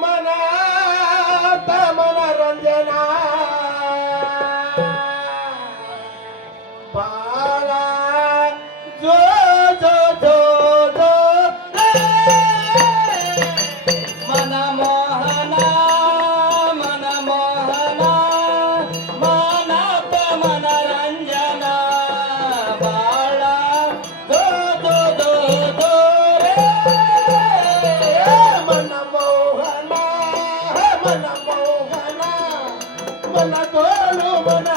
Money. ভালোবাসা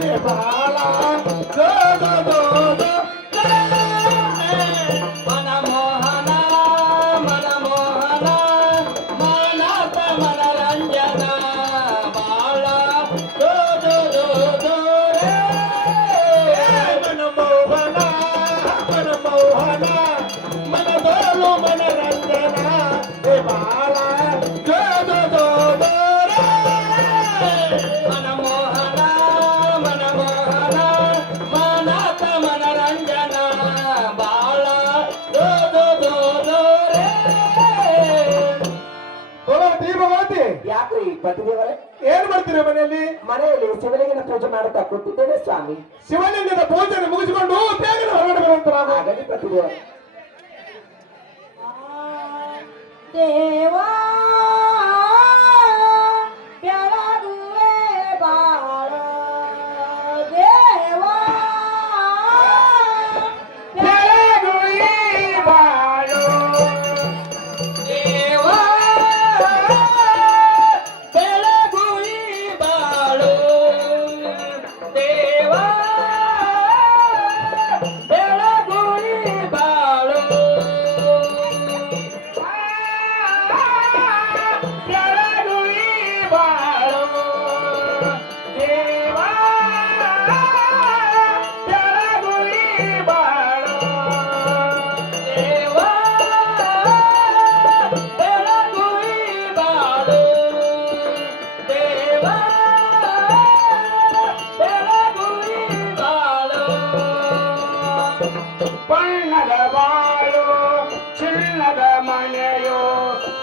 ಹೇ ಬಾಳ ಯಾಕ್ರಿ ಪತಿದೇವರೇ ಏನ್ ಮಾಡ್ತೀರಿ ಮನೆಯಲ್ಲಿ? ಮನೆಯಲ್ಲಿ ಶಿವಲಿಂಗನ ಪೂಜೆ ಮಾಡುತ್ತಾ ಕೂತಿದ್ದೇನೆ ಸ್ವಾಮಿ. ಶಿವಲಿಂಗದ ಪೂಜೆ ಮುಗಿಸಿಕೊಂಡು ಬೇಗನೆ ಹೊರಗಡೆ ಬರುವಂತ ನಾವು ಪತಿದೇವರೇ ದೇವಾ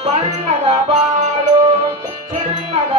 పన్నద బాలు చిన్నద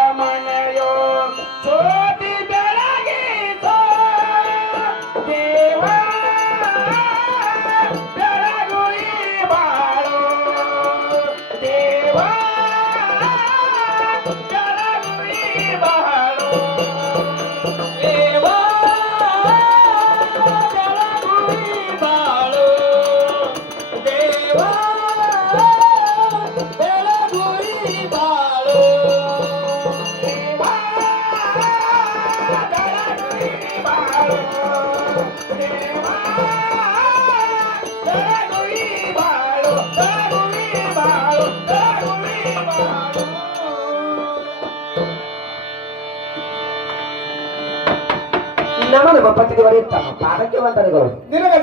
ನಮ್ಮ ನಮ್ಮ ಪತಿದೇವರೇ ತಮ್ಮ ಪಾದಕ್ಕೆ ವಂದನೆಗಳು. ನಿನಗೆ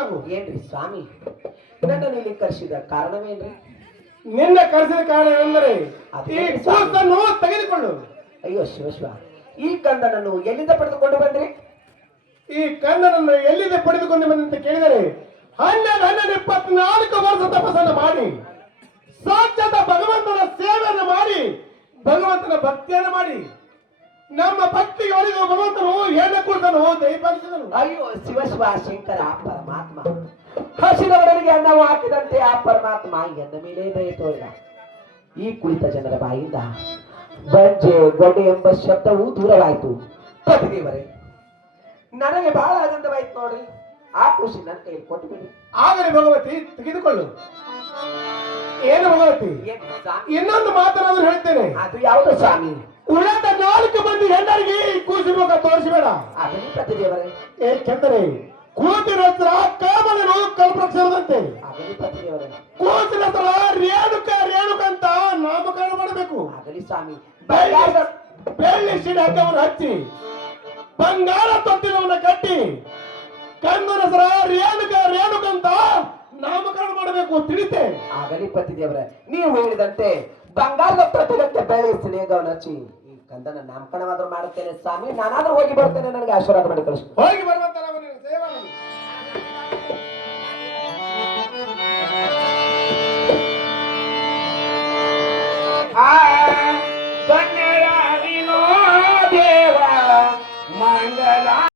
ನಾವು. ಏನ್ರಿ ಸ್ವಾಮಿ ನನ್ನನ್ನು ಇಲ್ಲಿ ಕರೆಸಿದ ಕಾರಣವೇನ್ರಿ? ನಿನ್ನ ಕರೆಸಿದ ಕಾರಣ ಏನೆಂದರೆ ಈ ಕೂಸನ್ನು ತೆಗೆದುಕೊಂಡು. ಅಯ್ಯೋ ಶಿವ ಶಿವ ಈ ಕಂದನನ್ನು ಎಲ್ಲಿಂದ ಪಡೆದುಕೊಂಡು ಬಂದ್ರಿ? ಈ ಕಂದನನ್ನು ಎಲ್ಲಿಂದ ಪಡೆದುಕೊಂಡು ಬಂದಂತ ಕೇಳಿದರೆ ಹನ್ನೆರಡು ಹನ್ನೆರಡು ಇಪ್ಪತ್ನಾಲ್ಕು ವರ್ಷ ತಪಸ್ಸನ್ನು ಮಾಡಿ ಸಾಕ್ಷಾತ್ ಭಗವಂತನ ಸೇವೆಯನ್ನು ಮಾಡಿ ಭಗವಂತನ ಭಕ್ತಿಯನ್ನು ಮಾಡಿ ನಮ್ಮ ಭಕ್ತಿಗೆ ಒಲಿದು ಭಗವಂತನು ಹೆಣ್ಣು ಕೊಡ್ತಾನು ದಯಪಾಲಿಸಿದನು. ಅಯ್ಯೋ ಶಿವ ಶಿವ ಶಂಕರ ಪರಮಾತ್ಮ. ಹಸಿದವರಿಗೆ ಅನ್ನವು ಹಾಕಿದಂತೆ ಆ ಪರಮಾತ್ಮ ಎಂದ ಮೇಲೆ ದಯ ತೋರಿದ. ಈ ಕುಳಿತ ಜನರ ಬಾಯಿಂದ ಬಂಜೆ ಗೊಡೆ ಎಂಬ ಶಬ್ದವು ದೂರವಾಯಿತು. ಪತಿದೇವರೇ ನನಗೆ ಬಹಳ ಆನಂದವಾಯ್ತು ನೋಡ್ರಿ. ಆ ಖುಷಿ ನನ್ನ ಕೈಯಲ್ಲಿ ಕೊಟ್ಟು ಬಿಡಿ ಆಗಲಿ ಭಗವತಿ ತೆಗೆದುಕೊಳ್ಳು. ಏನು ಭಗವತಿ? ಇನ್ನೊಂದು ಮಾತನಾದ್ರೂ ಹೇಳ್ತೇನೆ. ಅದು ಯಾವುದು ಸ್ವಾಮಿ? ಉಳಿದ ನಾಲ್ಕು ಮಂದಿ ಹೆಣ್ಣರಿಗೆ ಕೂಸಿರುವ ಕೂಸಿರುವಾಗ ತೋರಿಸಬೇಡ. ಏಕೆಂದರೆ ಕೂತಿನ ಹತ್ರ ಕಾಮನರು ಕಲ್ಪಕ್ಷರದಂತೆ ಕೂತಿನ ಹತ್ರ ರೇಣುಕ ರೇಣುಕ ಅಂತ ನಾಮಕರಣ ಮಾಡಬೇಕು. ಸ್ವಾಮಿ. ಬೆಳ್ಳಿ ಬೆಳ್ಳಿ ಸಿಡಿ ಹಗ್ಗವನ್ನು ಹಚ್ಚಿ ಬಂಗಾರ ತೊಟ್ಟಿನವನ್ನ ಕಟ್ಟಿ ಕಣ್ಣನ ಹತ್ರ ರೇಣುಕ ರೇಣುಕ ಅಂತ ನಾಮಕರಣ ಮಾಡಬೇಕು ತಿಳಿತೆ. ಆಗಲಿ ಪತಿದೇವರೇ ನೀವು ಹೇಳಿದಂತೆ ಬಂಗಾರದ ಪ್ರತಿಲಕ್ಕೆ ಬೆಳೆ ಸ್ನೇಹವನ್ನು ಹಚ್ಚಿ. ಈ ಕಂದನ ನಾಮಕರಣವಾದ್ರೂ ಮಾಡುತ್ತೇನೆ ಸ್ವಾಮಿ ನಾನಾದ್ರೂ ಹೋಗಿ ಬರ್ತೇನೆ ನನಗೆ ಆಶೀರ್ವಾದ ಮಾಡಿ ಕಳಿಸ್ತು ಹೋಗಿ ಬರುವಂತ